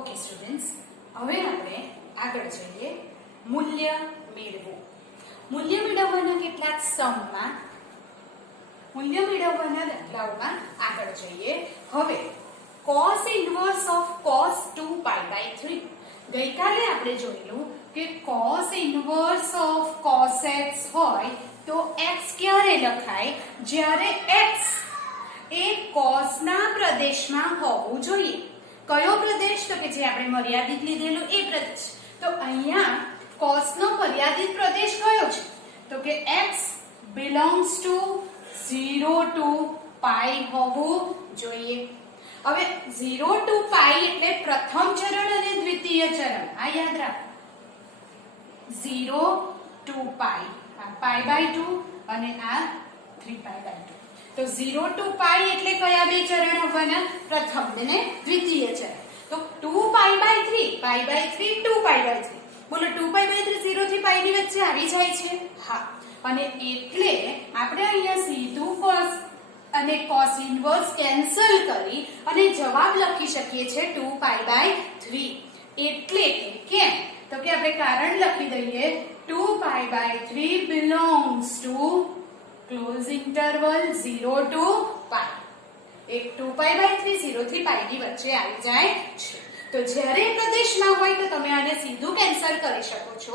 Okay students, હવે આપણે આગળ જઈએ. મૂલ્ય મેળવો. મૂલ્ય મેળવવાના કેટલાક સમમાં મૂલ્ય મેળવવાના દાખલાઓમાં આગળ જઈએ. હવે cos ઇન્વર્સ ઓફ cos 2π/3. ગઈકાલે આપણે જોયેલું કે cos inverse of cos x હોય તો x ક્યારે લખાય? જ્યારે x એ cos ના પ્રદેશમાં હોવું જોઈએ. કયો પ્રદેશ? તો કે જે આપણે મર્યાદિત લીધેલો એ પ્રદેશ. તો અહીંયા cos નો મર્યાદિત પ્રદેશ કયો છે? તો કે x belongs to 0 to pi હોવું જોઈએ. હવે 0 to pi એટલે પ્રથમ ચરણ અને દ્વિતીય ચરણ. આ યાદ રાખો. 0 to pi, આ pi/2 અને આ 3π/2. તો 0 to pi એટલે કયા બે ચરણ આવવાના? પ્રથમ અને દ્વિતીય ચરણ. તો 2π/3, pi/3, 2π/3. બોલો 2π/3 0 થી pi ની વચ્ચે આવી જાય છે? હા. અને એટલે આપણે અહીંયા સીધું cos અને cos ઇન્વર્સ કેન્સલ કરી અને જવાબ લખી શકીએ છીએ 2π/3. એટલે કે કેમ? તો કે આપણે કારણ લખી દઈએ 2π/3 belongs to close interval 0 to pi. એક 2π/3 0 થી pi ની વચ્ચે આવી જાય છે. તો જ્યારે પ્રદેશમાં હોય તો તમે આને સીધું કેન્સલ કરી શકો છો.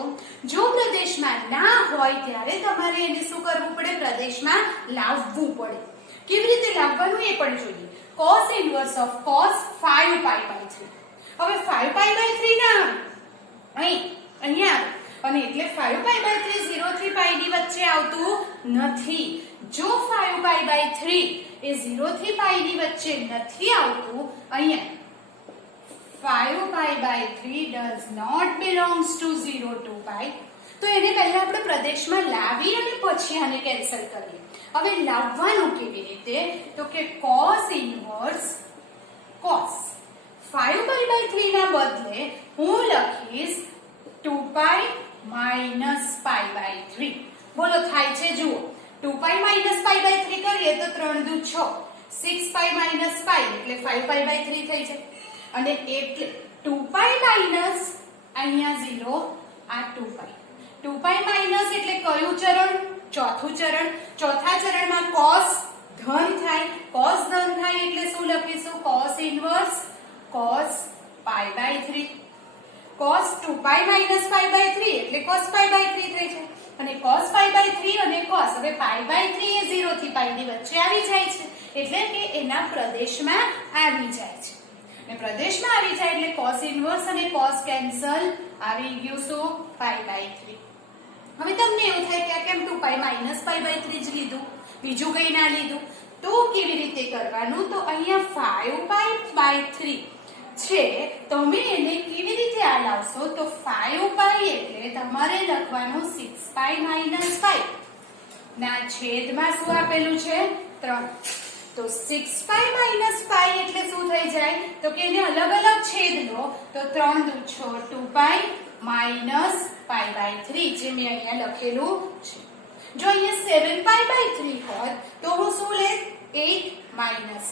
જો પ્રદેશમાં ના હોય ત્યારે તમારે એને શું કરવું પડે? પ્રદેશમાં લાવવું પડે. કેવી રીતે લાવવાનું એ પણ જોઈએ. cos inverse of cos 5π/3. હવે 5π/3 ના અહીંયા અને એટલે 5π/3 0 થી pi ની વચ્ચે આવતું નથી. જો 5π/3 એ 0 થી pi ની વચ્ચે નથી આવતું, અહીંયા 5π/3 does not belongs to 0 to pi. તો એને પહેલા આપણે પ્રદેશમાં લાવી અને પછી આને કેન્સલ કરીએ. હવે લાવવાનું કેવી રીતે? તો કે cos ઇન્વર્સ cos 5π/3 ના બદલે હું લખીશ 2π - π/3. બોલો થાય છે? જુઓ 2π - π/3 કરીએ તો 3 દુ 6, 6π - π એટલે 5π/3 થઈ જાય. અને એટલે 2π માઈનસ અહીંયા 0, આ 2π. 2π માઈનસ એટલે કયું ચરણ? ચોથું ચરણ. ચોથા ચરણમાં cos ધન થાય. cos ધન થાય એટલે શું લખીશું? cos inverse cos π/3. cos 2π - π/3 એટલે cos π/3 થઈ જાય. અને cos π/3 અને cos, હવે π/3 એ 0 થી pi ની વચ્ચે આવી જાય છે એટલે કે એના પ્રદેશમાં આવી જાય છે. અને પ્રદેશમાં આવી જાય એટલે cos ઇન્વર્સ અને cos કેન્સલ, આવી ગયું શું? π/3. હવે તમને એવું થાય કે આ કેમ 2π - π/3 જ લીધું, બીજું કઈ ના લીધું? તો કેવી રીતે કરવાનું? તો અહીંયા 5π/3 છે, તમે એને કેવી રીતે આ લાવશો? તો 5π એટલે તમારે લખવાનું 6π - π ના છેદમાં શું આપેલું છે? 3. તો 6π - π એટલે શું થઈ જાય? તો કે એને અલગ અલગ છેદ લો તો 3 દુ 6, 2π - π/3 જે મેં અહીંયા લખેલું છે. જો અહીંયા 7π/3 હોત તો હું શું લેત? 8 -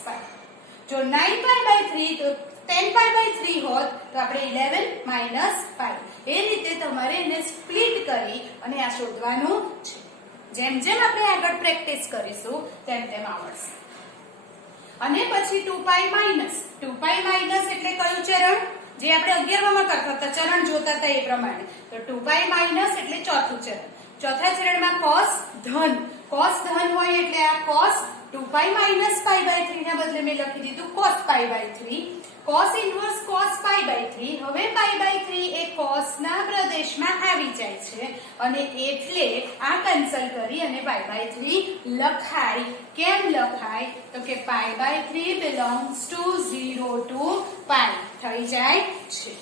π. જો 9π/3 તો 10π/3 હોત તો આપણે 11 - π. એ રીતે તમારે એને સ્પ્લિટ કરી અને આ શોધવાનું છે. જેમ જેમ આપણે આગળ પ્રેક્ટિસ કરીશું તેમ તેમ આવડશે. અને પછી 2π માઈનસ એટલે કયું ચરણ? જે આપણે 11માં કરતા હતા, ચરણ જોતા હતા એ પ્રમાણે. તો 2π માઈનસ એટલે ચોથું ચરણ. ચોથા ચરણમાં cos ધન હોય એટલે આ cos 2π - π/3 ના બદલે મેં લખી દીધું cos π/3. cos inverse cos π/3. હવે π/3 એ cos ના પ્રદેશમાં આવી જાય છે અને એટલે આ કેન્સલ કરી અને π/3 લખાય. કેમ લખાય? તો કે π/3 belongs to 0 to pi થઈ જાય છે.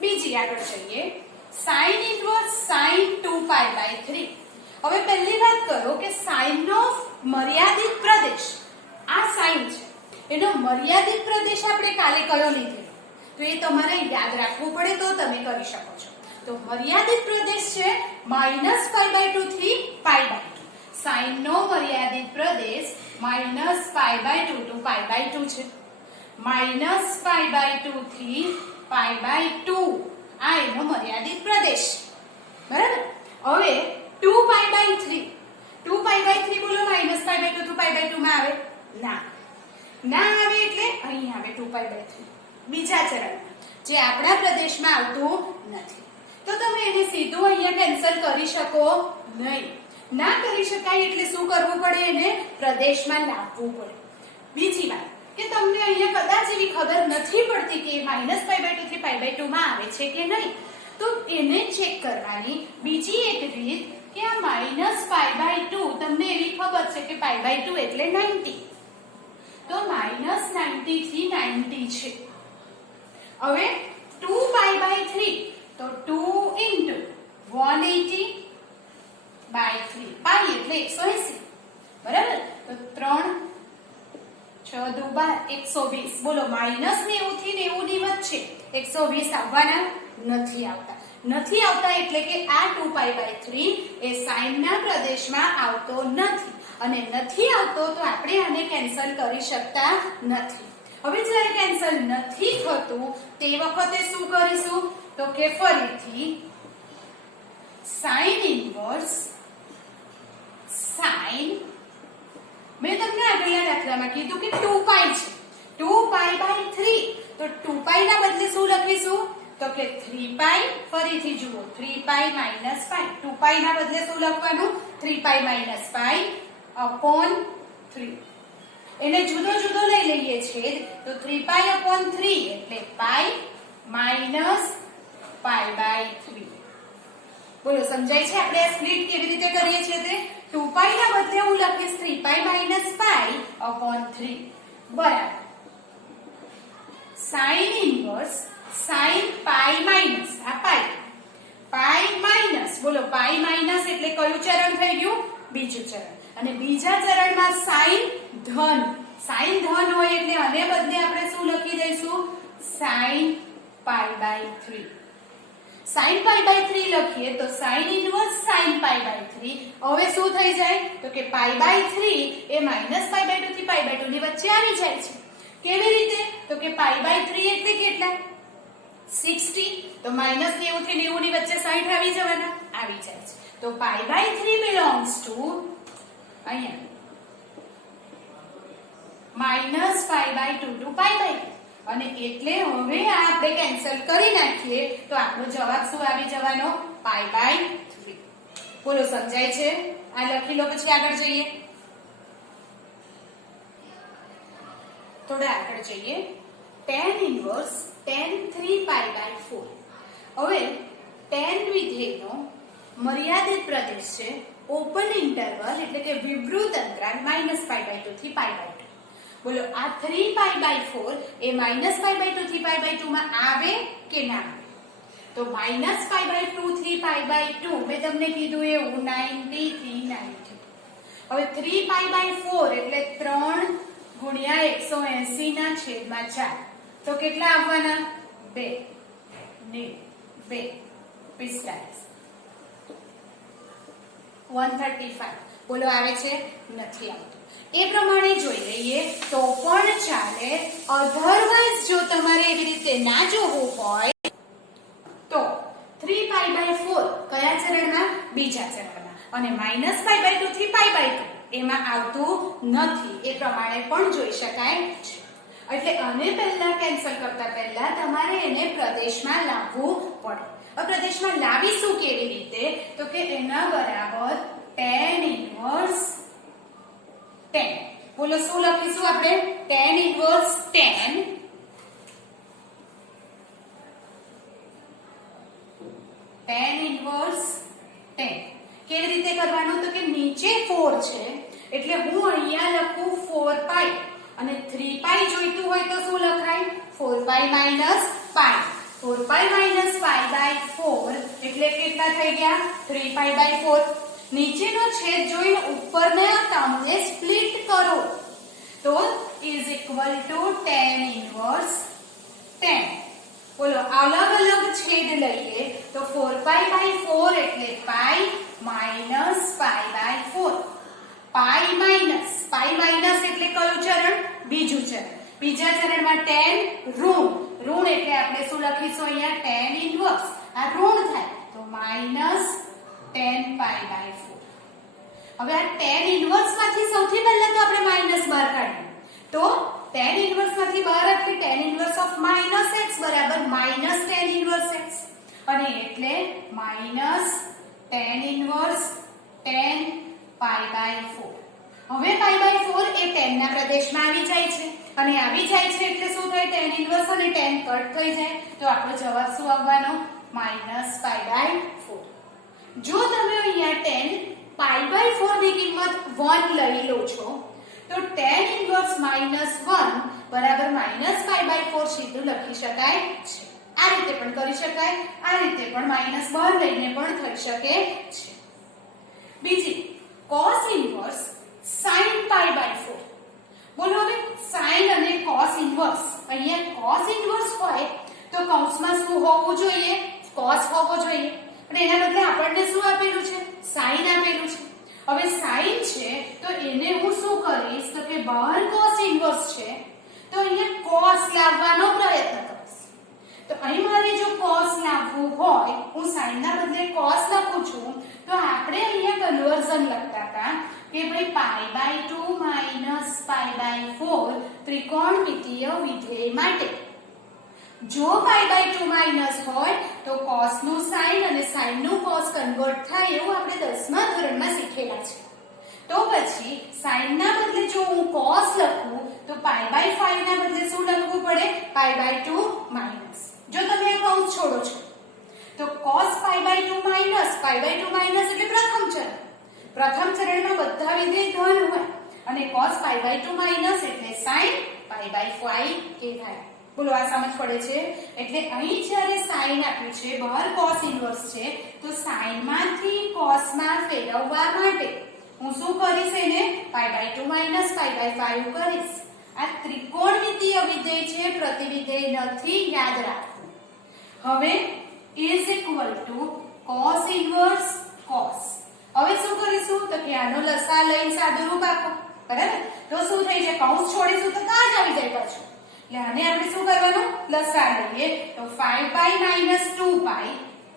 બીજી આગળ જઈએ. sin inverse sin 2π/3. હવે પહેલી વાત કરો કે sin નો મર્યાદિત પ્રદેશ, આ sin છે, એનો મર્યાદિત પ્રદેશ આપણે કાલે કયો લીધેલો? તો એ તમારે યાદ રાખવું પડે તો તમે કરી શકો છો. તો મર્યાદિત પ્રદેશ છે -π/2 થી π/2. sin નો મર્યાદિત પ્રદેશ -π/2 to π/2 છે. -π/2 થી π/2 આ એનો મર્યાદિત પ્રદેશ, બરાબર. હવે 2π/3 2π/3 બોલો -π/2 to π/2 માં આવે ના આવે, એટલે અહીં આવે 2π/3 બીજા ચરણમાં, જે આપણા પ્રદેશમાં આવતું નથી. તો તમે એને સીધું અહીંયા કેન્સલ કરી શકો નહીં. ના કરી શકાય એટલે શું કરવું પડે? એને પ્રદેશમાં લાવવું પડે. બીજી વાત કે તમને અહીંયા કદાચ એવી ખબર નથી પડતી કે -π/2 થી π/2 માં આવે છે કે નહીં, તો એને ચેક કરવાની બીજી એક રીત કે આ -π/2 તમને એવી ખબર છે કે π/2 એટલે 90, તો -90 થી 90 છે. હવે 2π/3 તો 2 into 180/3 પાઈ એટલે 180, બરાબર. તો 3 6 દુ 12 120. બોલો -90 થી 90 ની વચ્ચે 120 આવવાના નથી આવતા એટલે કે આ 2π/3 એ સાઈન ના પ્રદેશમાં આવતો નથી, અને નથી આવતો તો આપણે આને કેન્સલ કરી શકતા નથી. હવે જ્યારે કેન્સલ નથી થતું તે વખતે શું કરીશું? તો કે ફરીથી સાઈન ઇન્વર્સ સાઈન, મેં તમને આગળના દાખલામાં કીધું કે 2π છે, 2π/3 તો 2π ના બદલે શું લખીશું? તો કે 3π. ફરીથી જુઓ 3π - π, 2π ના બદલે શું લખવાનું? 3π - π/3. એને જુદો જુદો લઈ લઈએ છીએ તો 3π/3 એટલે π - π/3. બોલો સમજાય છે આપણે આ સ્પ્લિટ કેવી રીતે કરીએ છીએ? તે 2π ના બદલે હું લખીશ 3π - π/3 બરાબર. Sine inverse sine pi minus આ પાઈ માઈનસ, બોલો પાઈ માઈનસ એટલે કયું ચરણ થઈ ગયું? બીજું ચરણ. અને બીજા ચરણમાં સાઈન ધન હોય એટલે આને બદલે આપણે શું લખી દઈશું? સાઈન π/3. સાઈન π/3 લખીએ તો સાઈન ઇન્વર્સ સાઈન π/3 હવે શું થઈ જાય? તો કે π/3 એ -π/2 થી π/2 ની વચ્ચે આવી જાય છે. કેવી રીતે? તો કે π/3 એટલે કેટલા? 60. તો -90 થી 90 ની વચ્ચે 60 આવી જાય છે. તો π/3 belongs to અહીંયા -π/2 to π/2, અને એટલે હવે આપણે કેન્સલ કરી નાખીએ તો આપણો જવાબ શું આવી જવાનો? π/3. બોલો સમજાય છે? આ લખી લો, પછી આગળ જઈએ. થોડા આગળ જઈએ. tan inverse tan 3π/4. હવે tan વિધેયનો મર્યાદિત પ્રદેશ છે ઓપન ઇન્ટરવલ એટલે કે વિવૃત અંતરાલ -π/2 થી π/2. બોલો આ 3π/4 એ -π/2 થી π/2 માં આવે કે ના આવે? તો -π/2 થી π/2 મેં તમને કીધું એવું 90 થી 90. હવે 3π/4 એટલે 3 ગુણ્યા 180 ના છેદમાં 4, તો કેટલા આવવાના? 2 45 135. બોલો આવે છે? નથી આવતું. એ પ્રમાણે જોઈ લઈએ તો પણ ચાલે. અધરવાઇઝ જો તમારે એવી રીતે ના જોવું હોય તો 3π/4 કયા ચરણમાં? બીજા ચરણમાં. અને -π/2 થી π/2 એમાં આવતું નથી, એ પ્રમાણે પણ જોઈ શકાય છે. એટલે આને પહેલા કેન્સલ કરતા પહેલા તમારે એને પ્રદેશમાં લાવવું પડે. હવે પ્રદેશમાં લાવીશું કેવી રીતે? તો કે એના બરાબર tan ઇન્વર્સ tan. બોલો શું લખીશું આપણે? tan ઇન્વર્સ tan કેવી રીતે કરવાનું? તો કે નીચે 4 છે એટલે હું અહીંયા લખું 4π, અને 3π જોઈતું હોય તો શું લખાય? 4π - π. 4π - π/4 એટલે કેટલા થઈ ગયા? 3π/4. નીચેનો છેદ જોઈને ઉપરના ટર્મને સ્પ્લિટ કરો તો is equal to tan inverse tan. બોલો અલગ અલગ છેદ લઈએ તો 4π/4 એટલે π - π/4. π માઇનસ એટલે કયું ચરણ? બીજું ચરણ. બીજા ચરણમાં tan ઋણ ઋણ એટલે આપણે શું લખીશું અહીંયા tan ઇન્વર્સ આ ઋણ થાય તો -tan pi/4. હવે આ tan ઇન્વર્સ માંથી સૌથી પહેલા તો આપણે માઈનસ બહાર કાઢીએ તો tan ઇન્વર્સ માંથી બહાર એટલે tan ઇન્વર્સ ઓફ -x બરાબર -tan ઇન્વર્સ x અને એટલે -tan ઇન્વર્સ tan pi/4. હવે pi/4 એ tan ના પ્રદેશમાં આવી જાય છે અને આવી જાય છે એટલે શું થાય tan ઇન્વર્સ અને tan કટ થઈ જાય તો આપણો જવાબ શું આવવાનો -pi/4. જો તમે અહીંયા tan pi/4 ની કિંમત 1 લઈ લો છો તો tan ઇન્વર્સ -1 બરાબર -pi/4 સીધું લખી શકાય છે. આ રીતે પણ કરી શકાય આ રીતે પણ માઈનસ બહાર લઈને પણ થઈ શકે છે. બીજી cos ઇન્વર્સ sin pi/4. બોલો હવે sin અને cos ઇન્વર્સ અહીંયા cos ઇન્વર્સ હોય તો કૌંસમાં શું હોવું જોઈએ cos હોવો જોઈએ અને એના બદલે આપણને શું આપેલું છે sin આપેલું છે. હવે sin છે તો એને હું શું કરીશ તો કે બહાર cos ઇન્વર્સ છે તો અહીંયા cos લાવવાનો પ્રયત્ન કરીશ. તો અહીં મારે જો cos લાવવું હોય હું sin ના બદલે cos લખું છું તો આપણે અહીંયા કન્વર્ઝન લખતા હતા કે ભાઈ pi/2 pi/4 ત્રિકોણમિતિય વિધેય માટે જો pi/2 માઈનસ હોય તો cos નું sin અને sin નું cos કન્વર્ટ થાય એવું આપણે 10મા ધોરણમાં શીખેલા છે. તો પછી sin ના બદલે જો હું cos લખું તો pi/5 ના બદલે શું લખવું પડે pi/2 માઈનસ. જો તમે આ કૌંસ છોડો છો તો cos pi/2 minus pi/2 minus એટલે પ્રથમ ચરણમાં બધા વિધેય ધન હોય અને cos pi/2 માઈનસ એટલે sin pi/5 કહેવાય. બોલો આ સમજ પડે છે એટલે અહીં જ્યારે sin આપ્યું છે બહાર cos ઇન્વર્સ છે તો sin માંથી cos માં ફેરવવા માટે હું શું કરીશ એને pi/2 માઈનસ pi/5 કરીશ. આ ત્રિકોણમિતિય વિધેય છે પ્રતિવિધેય નથી યાદ રાખવું. હવે is equal to cos inverse cos. હવે શું કરીશું તો કે આનો લસા લઈને સાદું રૂપ આપો બરાબર તો શું થઈ જાય કૌંસ છોડીશું તો કાં જ આવી જાય પાછું એટલે આને આપણે શું કરવાનું લસા લઈએ તો 5pi - 2pi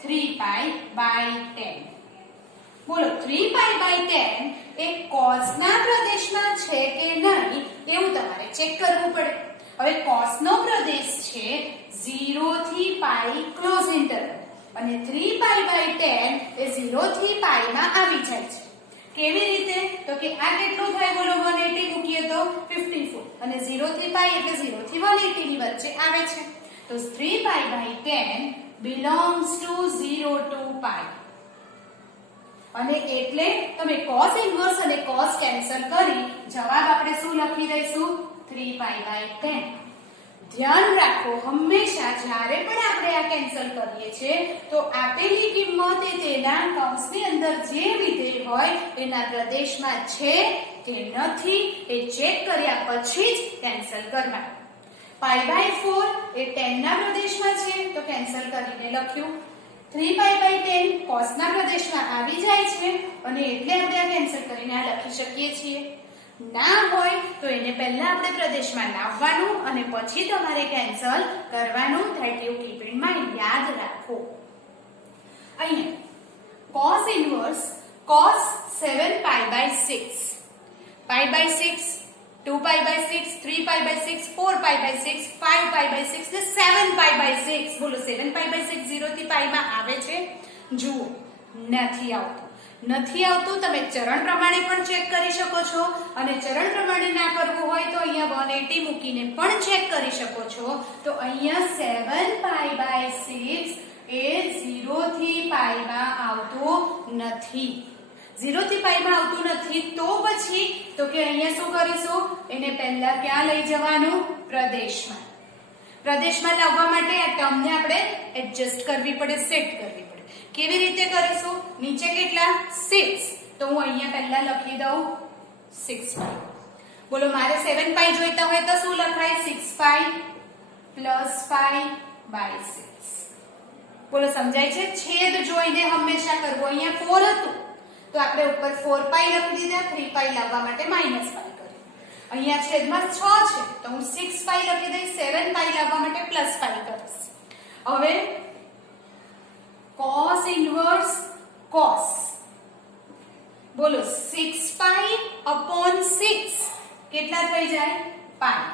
3pi/10. બોલો 3pi/10 એ cos ના પ્રદેશમાં છે કે નહીં એવું તમારે ચેક કરવું પડે. હવે cos નો પ્રદેશ છે 0 થી pi ક્લોઝ ઇન્ટરવલ અને 3pi/10 એ 0 થી pi માં આવી જાય છે. કેવી રીતે તો કે આ કેટલું થાય બોલો 180 મૂકીએ તો 54 અને 0 થી pi એટલે 0 થી 180 ની વચ્ચે આવે છે તો 3pi/10 belongs to 0 to pi. અને એટલે તમે cos ઇન્વર્સ અને cos કેન્સલ કરી જવાબ આપણે શું લખી દઈશું 3pi/10. ધ્યાન રાખો હંમેશા જ્યારે પણ આપણે આ કેન્સલ કરીએ છીએ તો આપેલી કિંમત એ તેના કૌંસની અંદર જે વિધેય હોય એના પ્રદેશમાં છે કે નથી એ ચેક કર્યા પછી જ કેન્સલ કરવાનું. pi/4 એ 10 ના પ્રદેશમાં છે તો કેન્સલ કરીને લખ્યું. 3pi/10 cos ના પ્રદેશમાં આવી જાય છે અને એટલે આપણે આ કેન્સલ કરીને આ લખી શકીએ છીએ. ના હોય તો એને પહેલા આપણે પ્રદેશમાં લાવવાનું અને પછી તમારે કેન્સલ કરવાનું. That you keep in mind યાદ રાખો. અહીંયા cos inverse cos 7pi/6 pi/6 2pi/6 3pi/6 4pi/6 5pi/6 ને 7pi/6. બોલો 7pi/6 0 થી pi માં આવે છે જુઓ નથી આવતું તમે ચરણ પ્રમાણે પણ ચેક કરી શકો છો અને ચરણ પ્રમાણે ના કરવું હોય તો અહીંયા 180 મૂકીને પણ ચેક કરી શકો છો. તો અહીંયા 7pi/6 એ 0 થી pi માં આવતું નથી. 0 થી pi માં આવતું નથી તો પછી તો કે અહીંયા શું કરીશું એને પહેલા ક્યાં લઈ જવાનું પ્રદેશમાં લાવવા માટે આ ટર્મને આપણે એડજસ્ટ કરવી પડે સેટ કરવી પડે. કેવી રીતે કરીશું નીચે કેટલા 6 તો હું અહીંયા પહેલા લખી દઉં 6pi. બોલો મારે 7pi જોઈતા હોય તો શું લખાય 6pi + pi/6. બોલો સમજાય છે છેદ જોઈને હંમેશા કરવો. અહીંયા 4 હતું તો આપણે ઉપર 4pi લખી દીધા 3pi લાવવા માટે -pi કર્યું. અહીંયા છેદમાં 6 છે તો હું 6 પાઈ લખી દઈશ, 7 પાઈ લાવવા માટે પ્લસ પાઈ કરીશ. હવે cos ઇન્વર્સ cos, બોલો 6 પાઈ upon 6 કેટલા થઈ જાય? Pi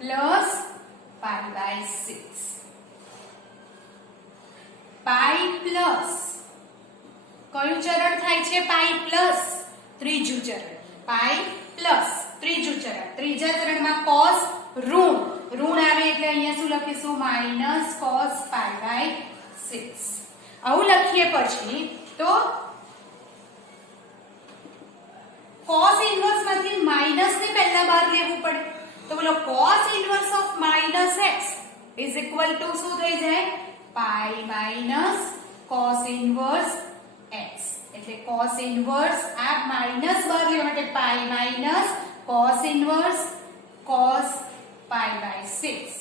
plus pi by 6. Pi plus કયું ચરણ થાય છે? પાઈ પ્લસ ત્રીજું ચરણ. પાઈ પ્લસ ત્રીજું ચરણ. ત્રીજા ચરણમાં cos ઋણ આવે એટલે અહીંયા શું લખીશું? Minus cos pi by 6. આવું લખીએ પછી તો cos ઇન્વર્સ માંથી માઇનસ ને પહેલા બહાર લેવું પડે. તો બોલો cos inverse of minus x is equal to શું થઈ જાય? Pi minus cos inverse x. એટલે cos ઇન્વર્સ આ માઇનસ બહાર લેવા માટે pi minus cos inverse cos pi by 6.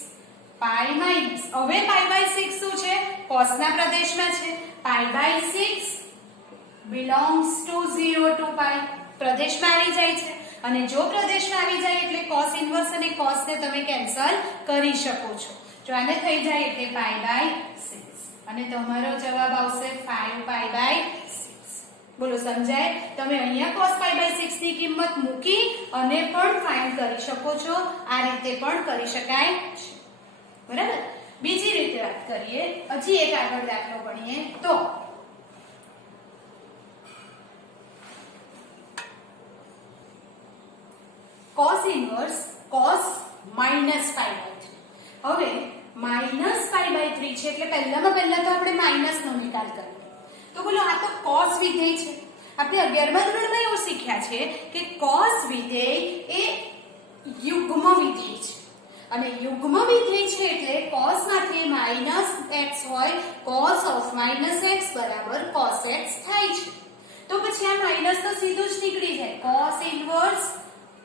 Pi minus હવે પાઈ બાય 6 શું છે? cos ના પ્રદેશમાં છે. Pi by 6 belongs to 0 to pi પ્રદેશમાં આવી જાય છે. અને જો પ્રદેશમાં આવી જાય એટલે cos ઇન્વર્સ અને cos ને તમે કેન્સલ કરી શકો છો. જો આને થઈ જાય એટલે પાઈ બાય 6 અને તમારો જવાબ આવશે 5 પાઈ બાય 6. બોલો સમજાય? તમે અહીંયા cos પાઈ બાય 6 ની કિંમત મૂકી અને પણ ફાઇન્ડ કરી શકો છો. આ રીતે પણ કરી શકાય છે. બરાબર? બીજી રીતે વાત કરીએ, હજી એક આગળ દાખલો ગણીએ તો cos inverse cos minus pi by 3. હવે માઇનસ પાઈ બાય 3 છે એટલે પહેલા તો આપણે માઇનસ નો નિકાલ કરીએ. તો બોલો આ તો cos વિધેય છે. આપણે 11મા ધોરણમાં એવું શીખ્યા છે કે cos વિધેય એ યુગ્મ વિધેય છે. અને યુગ્મ વિધેય છે એટલે cos માંથી માઇનસ x હોય, cos ઓફ માઇનસ x બરાબર cos x થાય છે. તો પછી આ માઇનસ તો સીધું જ નીકળી જાય. cos inverse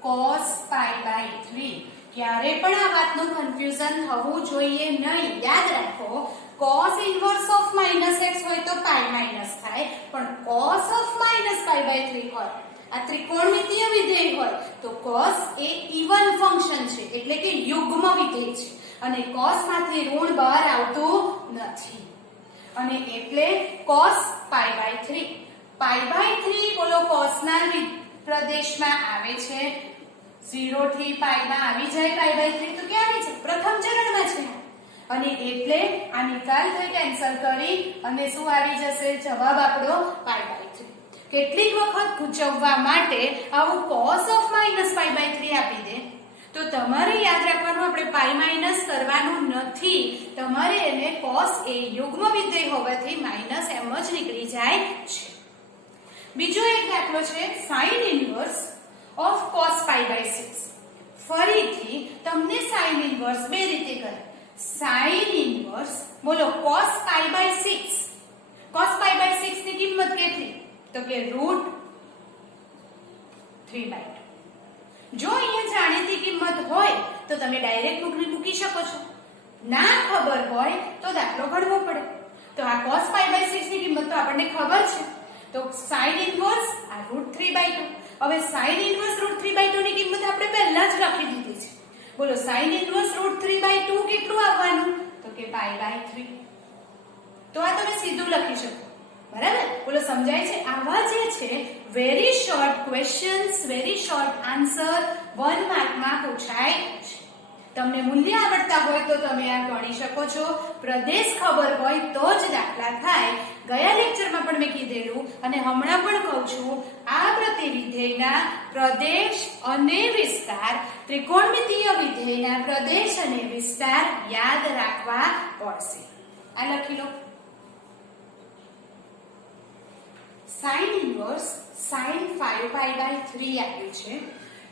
cos pi by 3. ક્યારે પણ આ વાતનું કન્ફ્યુઝન થવું જોઈએ નહીં. યાદ રાખો cos inverse of minus x હોય તો પાઈ માઇનસ થાય, પણ cos of minus pi by 3 હોય, આ ત્રિકોણમિતીય વિધેય હોય તો cos એ ઇવન ફંક્શન છે એટલે કે યુગ્મ વિધેય છે અને cos માંથી ઋણ બહાર આવતું નથી. અને એટલે cos pi by 3. Pi by 3 બોલો cos ના પ્રદેશમાં આવે છે. 0 થી પાઈ માં આવી જાય પાઈ બાય 3 તો ક્યાં આવી છે? પ્રથમ ચરણમાં છે. અને એટલે આ નિકાલ થઈ કેન્સલ કરી અને શું આવી જશે? જવાબ આપણો પાઈ બાય 3. કેટલીક વખત પૂછવવા માટે આવું cos of minus pi by 3 આપી દે તો તમારે યાદ રાખવાનું આપણે પાઈ માઇનસ કરવાનું નથી. તમારે એને cos એ યુગ્મ વિધેય હોવાથી માઇનસ એમ જ નીકળી જાય છે. બીજો એક દાખલો છે sin inverse of cos pi by 6. ફરીથી તમને sin ઇન્વર્સ બે રીતે કરે. sin ઇન્વર્સ બોલો cos pi by 6. cos pi by 6 ની કિંમત કેટલી? તો કે √3/2. જો અહીંયા જાણીતી કિંમત હોય તો તમે ડાયરેક્ટ મૂકી શકો છો. ના ખબર હોય તો દાખલો ગણવો પડે. તો આ cos પાઈ બાય 6 ની કિંમત તો આપણને ખબર છે. તો sin ઇન્વર્સ આ √3/2. હવે sin ઇન્વર્સ √3/2 ની કિંમત આપણે પહેલા જ લખી દીધી છે. બોલો sin ઇન્વર્સ √3/2 કેટલું આવવાનું? તો કે પાઈ બાય 3. તો આ તમે સીધું લખી શકો. બરાબર? બોલો સમજાય છે? આવા જે છે very short questions, very short answer 1 માર્કમાં પૂછાય છે. તમને મૂલ્ય આવડતા હોય તો તમે આ ગણી શકો છો. પ્રદેશ ખબર હોય તો જ દાખલા થાય. ગયા લેક્ચરમાં પણ મેં કીધેલું અને હમણાં પણ કહું છું, આ પ્રતિવિધેયના પ્રદેશ અને વિસ્તાર, ત્રિકોણમિતીય વિધેયના પ્રદેશ અને વિસ્તાર યાદ રાખવા પડશે. આ લખી લો. sin inverse sin 5 pi by 3 આપ્યું છે.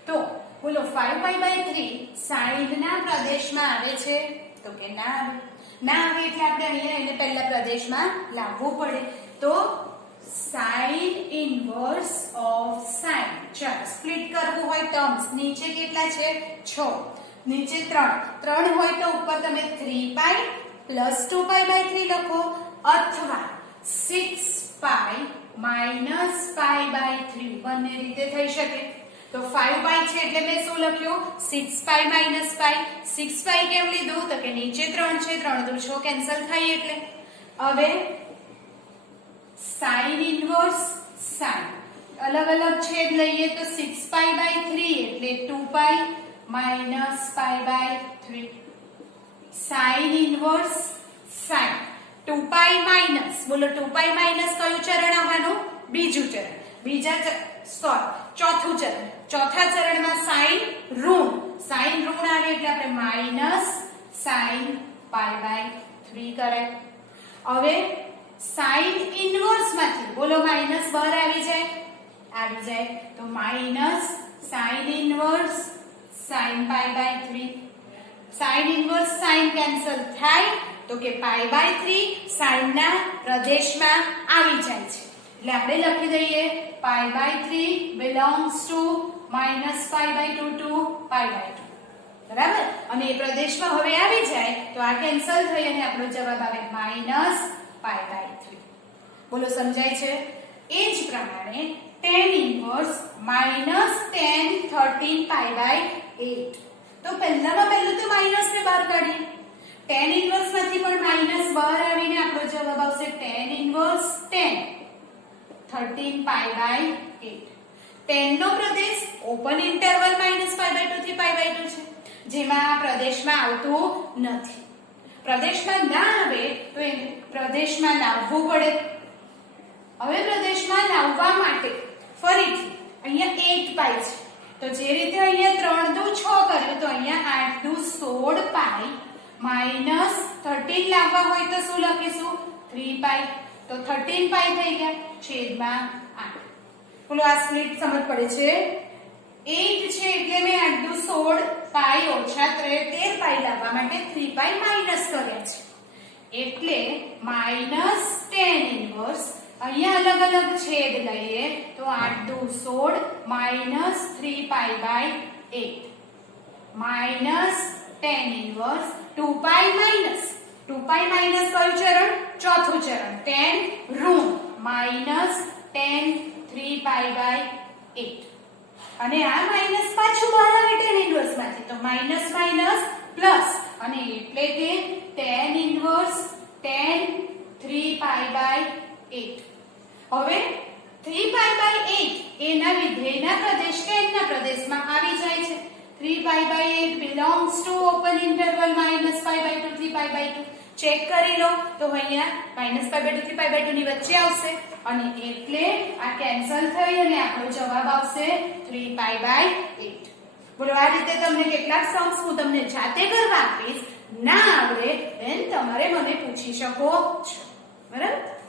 તો બોલો 5 પાઈ બાય 3 sin ના પ્રદેશમાં આવે છે? તો કે ના આવે. ના આવે એટલે આપણે અહીંયા એને પહેલા પ્રદેશમાં લાવવું પડે. તો sin ઇન્વર્સ ઓફ sin. ચાલો સ્પ્લિટ કરવું હોય ટર્મ્સ. નીચે કેટલા છે? 6. નીચે 3 હોય તો ઉપર તમે 3 પાઈ પ્લસ 2 પાઈ બાય 3 લખો અથવા 6 પાઈ માઇનસ પાઈ બાય 3 બંને રીતે થઈ શકે. તો 5 પાઈ છે એટલે મેં શું લખ્યું 6 પાઈ માઈનસ પાઈ. 6 પાઈ કેમ લીધું તો કે નીચે 3 છે 3 દુ 6 કેન્સલ થાય એટલે. હવે sin ઇન્વર્સ sin અલગ અલગ છેદ લઈએ તો 6 પાઈ બાય 3 એટલે 2 pi minus pi by 3. sin inverse sin 2 pi minus બોલો 2 પાઈ માઈનસ કયું ચરણ આવવાનું બીજું ચરણ. ચોથું ચરણ. ચોથા ચરણમાં sin ઋણ આવે એટલે આપણે માઈનસ sin પાઈ બાય 3 કરાય. હવે sin ઇન્વર્સ માંથી બોલો માઈનસ બહાર આવી જાય તો minus sin inverse sin pi by 3. sin inverse sin cancel થાય તો કે પાઈ બાય 3 sin ના પ્રદેશમાં આવી જાય છે એટલે આપણે લખી દઈએ pi by 3 belongs to minus pi by 2 to pi by 2. બરાબર. અને એ પ્રદેશમાં હવે આવી જાય તો આ કેન્સલ થઈ અને આપણો જવાબ આવે માઈનસ પાઈ બાય 3. બોલો સમજાય છે? એ જ પ્રમાણે tan inverse minus tan 13 pi by 8. તો પહેલામાં પહેલું તો માઈનસ ને બહાર કાઢીએ. tan ઇન્વર્સ માંથી પણ માઈનસ બહાર આવીને આપણો જવાબ આવશે tan inverse tan 13 pi by 8. tan નો પ્રદેશ open interval minus pi by 2 થી પાઈ બાય 2 છે જેમાં આ પ્રદેશમાં આવતું નથી. પ્રદેશમાં ના આવે તો એને પ્રદેશમાં લાવવું પડે. હવે પ્રદેશમાં લાવવા માટે ફરીથી અહીંયા 8 પાઈ છે તો જે રીતે અહીંયા 3 દુ 6 કર્યું તો અહીંયા 8 દુ 16 પાઈ માઈનસ 13 લાવવા હોય તો શું લખીશું 3 પાઈ. તો 13 પાઈ થઈ ગયા છેદમાં 8. બોલો આ સ્પ્લિટ સમજ પડે છે? 8 છે એટલે મેં 8 દુ 16 પાઈ ઓછા 13 પાઈ લાવવા માટે 3 પાઈ માઈનસ કર્યા છે એટલે માઈનસ tan ઇન્વર્સ અહીંયા અલગ અલગ છેદ લઈએ તો 8 દુ 16 minus 3 pi by 8 minus tan inverse 2 pi minus કયું ચરણ? ચોથું ચરણ. tan ઋણ માઈનસ tan 3 પાઈ બાય 8 અને આ માઈનસ પાછું બહાર આવે tan ઇન્વર્સ માંથી તો માઈનસ માઈનસ પ્લસ અને એટલે કે tan inverse tan 3 pi by 8. હવે 3 પાઈ બાય 8 એના વિધેયના પ્રદેશ tan ના પ્રદેશમાં આવી જાય છે. 3 pi by 8 belongs to open interval minus pi by 2 3 pi by 2. Check કરી લો તો અહીંયા minus pi by 2 3 pi by 2 ની વચ્ચે આવશે અને એટલે આ કેન્સલ થઈ અને આપણો જવાબ આવશે 3 પાઈ બાય 8. બોલો આ રીતે તમને કેટલાક સમ્સ હું તમને જાતે કરવા આપીશ. ના આવડે then તમારે મને પૂછી શકો છો. બરાબર?